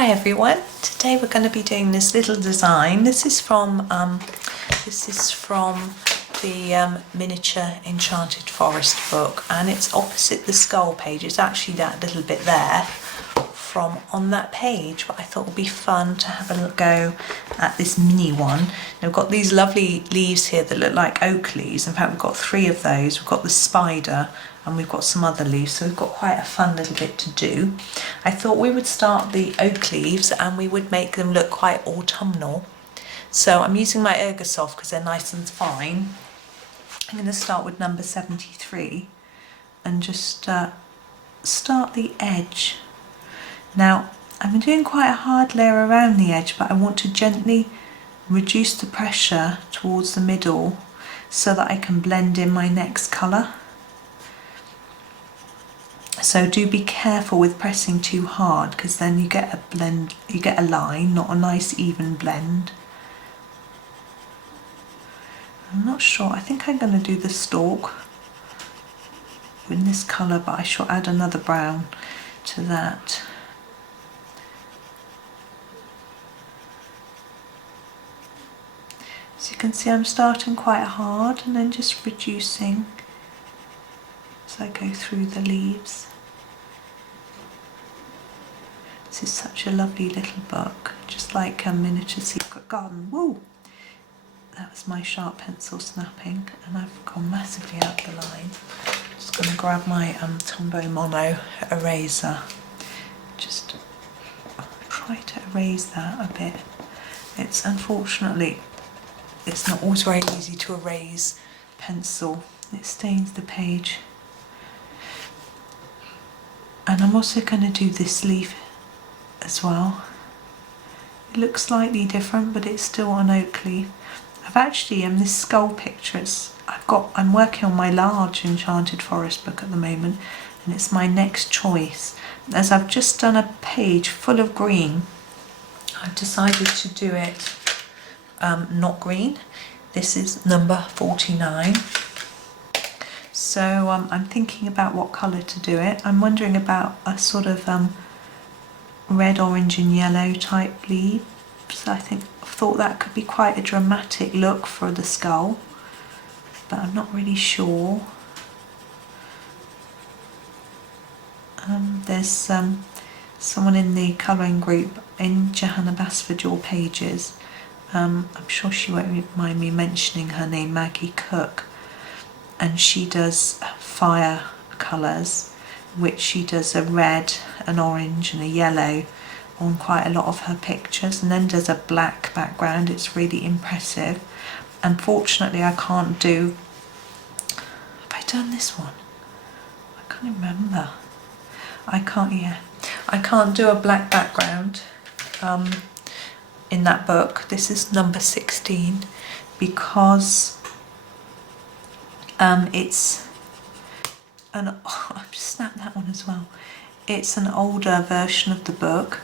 Hi everyone, today we're going to be doing this little design. This is from the Miniature Enchanted Forest book, and it's opposite the skull page. It's actually that little bit there from on that page, but I thought it would be fun to have a go at this mini one. Now we've got these lovely leaves here that look like oak leaves. In fact, we've got 3 of those. We've got the spider and we've got some other leaves, so we've got quite a fun little bit to do. I thought we would start the oak leaves and we would make them look quite autumnal. So I'm using my Ergosoft because they're nice and fine. I'm going to start with number 73 and just start the edge. Now I'm doing quite a hard layer around the edge, but I want to gently reduce the pressure towards the middle so that I can blend in my next colour. So do be careful with pressing too hard, because then you get a blend, you get a line, not a nice even blend. I'm not sure, I think I'm going to do the stalk in this colour, but I shall add another brown to that. So you can see I'm starting quite hard and then just reducing as I go through the leaves. This is such a lovely little book, just like a miniature secret garden. Woo! That was my sharp pencil snapping, and I've gone massively out the line. Just going to grab my Tombow mono eraser. Just try to erase that a bit. It's unfortunately, it's not always very easy to erase pencil. It stains the page. And I'm also going to do this leaf as well. It looks slightly different, but it's still an oak leaf. I've actually this skull picture, I'm working on my large Enchanted Forest book at the moment, and it's my next choice. As I've just done a page full of green, I've decided to do it not green. This is number 49. So I'm thinking about what colour to do it. I'm wondering about a sort of red, orange and yellow type leaves. I thought that could be quite a dramatic look for the skull, but I'm not really sure. There's someone in the colouring group in Johanna Basford Your Pages. I'm sure she won't mind me mentioning her name, Maggie Cook, and she does fire colours, which she does a red, an orange and a yellow on quite a lot of her pictures, and then does a black background. It's really impressive. Unfortunately I can't do, have I done this one? I can't remember. I can't do a black background in that book. This is number 16 because it's an, I've just snapped that one as well. It's an older version of the book,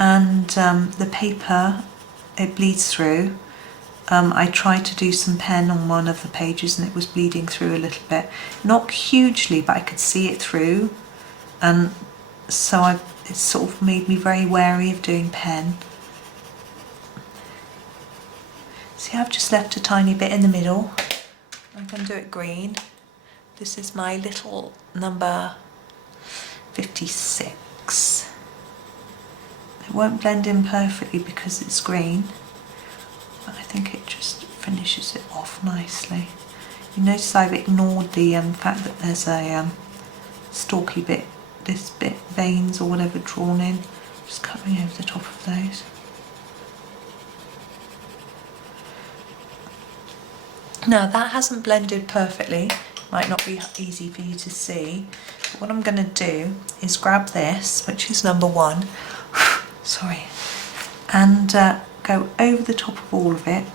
and the paper, it bleeds through. I tried to do some pen on one of the pages and it was bleeding through a little bit. Not hugely, but I could see it through, and so it sort of made me very wary of doing pen. See, I've just left a tiny bit in the middle. I'm going to do it green. This is my little number 56. It won't blend in perfectly because it's green, but I think it just finishes it off nicely. You notice I've ignored the fact that there's a stalky bit, this bit, veins or whatever drawn in. Just covering over the top of those. Now that hasn't blended perfectly, might not be easy for you to see, but what I'm going to do is grab this, which is number 1, sorry, and go over the top of all of it.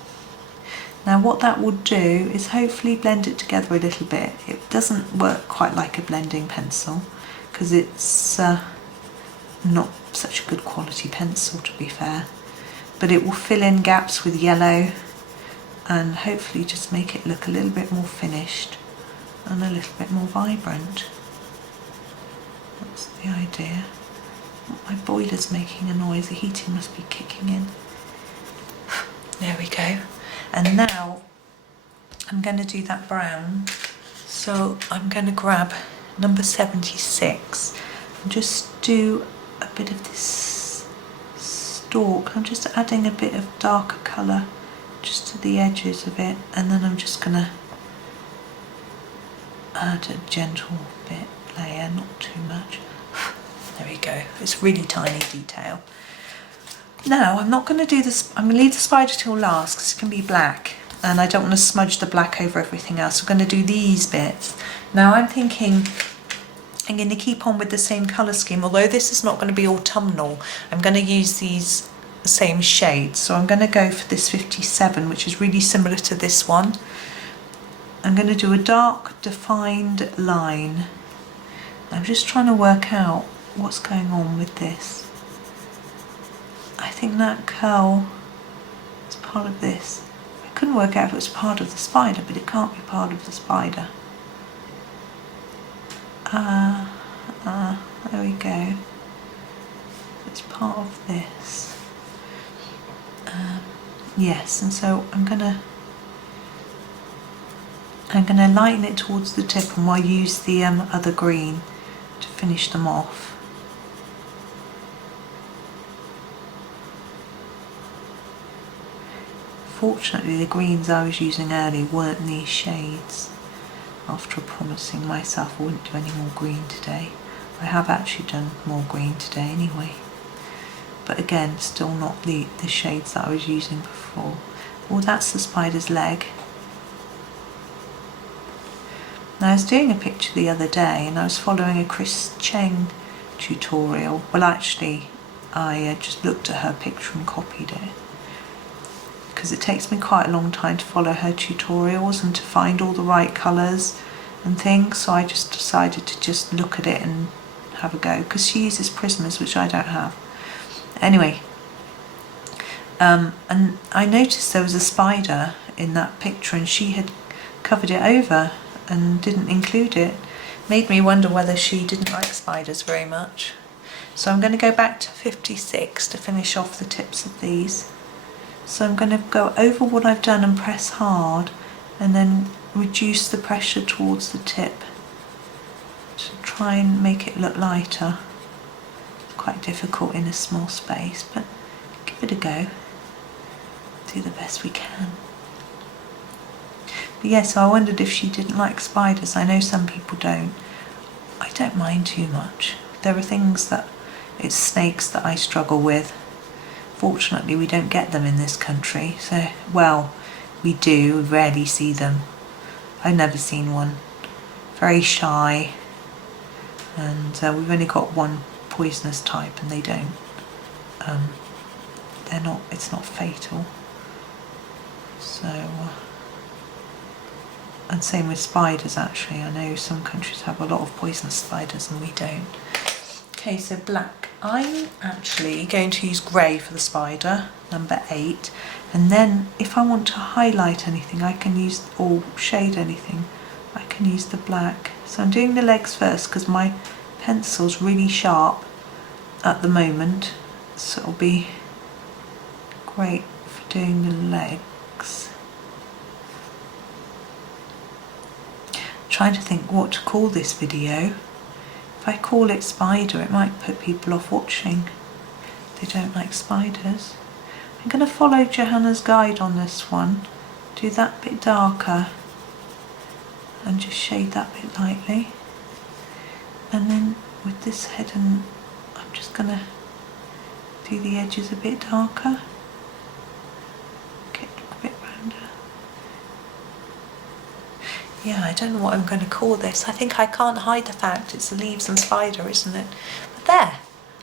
Now what that will do is hopefully blend it together a little bit. It doesn't work quite like a blending pencil because it's not such a good quality pencil, to be fair, but it will fill in gaps with yellow and hopefully just make it look a little bit more finished and a little bit more vibrant. That's the idea. My boiler's making a noise, the heating must be kicking in. There we go. And now I'm going to do that brown. So I'm going to grab number 76 and just do a bit of this stalk. I'm just adding a bit of darker colour just to the edges of it, and then I'm just going to add a gentle bit layer, not too much. There we go. It's really tiny detail. Now I'm not going to do this, I'm going to leave the spider till last because it can be black and I don't want to smudge the black over everything else. We're going to do these bits. Now I'm thinking I'm going to keep on with the same colour scheme, although this is not going to be autumnal. I'm going to use these same shades. So I'm going to go for this 57, which is really similar to this one. I'm going to do a dark defined line. I'm just trying to work out what's going on with this. I think that curl is part of this. I couldn't work out if it was part of the spider, but it can't be part of the spider. There we go. It's part of this. Yes, and so I'm gonna lighten it towards the tip, and I'll use the other green to finish them off. Fortunately, the greens I was using earlier weren't these shades, after promising myself I wouldn't do any more green today. I have actually done more green today anyway, but again, still not the shades that I was using before. Oh, that's the spider's leg. Now, I was doing a picture the other day and I was following a Chris Cheng tutorial. Well, actually, I just looked at her picture and copied it, because it takes me quite a long time to follow her tutorials and to find all the right colours and things, so I just decided to just look at it and have a go, because she uses Prismas, which I don't have. Anyway, and I noticed there was a spider in that picture and she had covered it over and didn't include it. Made me wonder whether she didn't like spiders very much. So I'm going to go back to 56 to finish off the tips of these. So I'm going to go over what I've done and press hard, and then reduce the pressure towards the tip to try and make it look lighter. It's quite difficult in a small space, but give it a go. Do the best we can. But yeah, so I wondered if she didn't like spiders. I know some people don't. I don't mind too much. There are things that, it's snakes that I struggle with. Fortunately, we don't get them in this country, so, well, we do, we rarely see them. I've never seen one. Very shy, and we've only got one poisonous type, and they don't. They're not. It's not fatal. So, and same with spiders. Actually, I know some countries have a lot of poisonous spiders, and we don't. Okay, so black. I'm actually going to use grey for the spider, number 8, and then if I want to highlight anything I can use, or shade anything, I can use the black. So I'm doing the legs first because my pencil's really sharp at the moment, so it'll be great for doing the legs. I'm trying to think what to call this video. If I call it spider, it might put people off watching. They don't like spiders. I'm going to follow Johanna's guide on this one. Do that bit darker and just shade that bit lightly. And then with this head, and I'm just going to do the edges a bit darker. Get a bit rounder. Yeah, I don't know what I'm going to call this. I think I can't hide the fact it's the leaves and spider, isn't it? But there,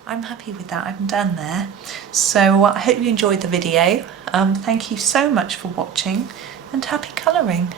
I'm happy with that. I'm done there. So I hope you enjoyed the video. Thank you so much for watching, and happy colouring.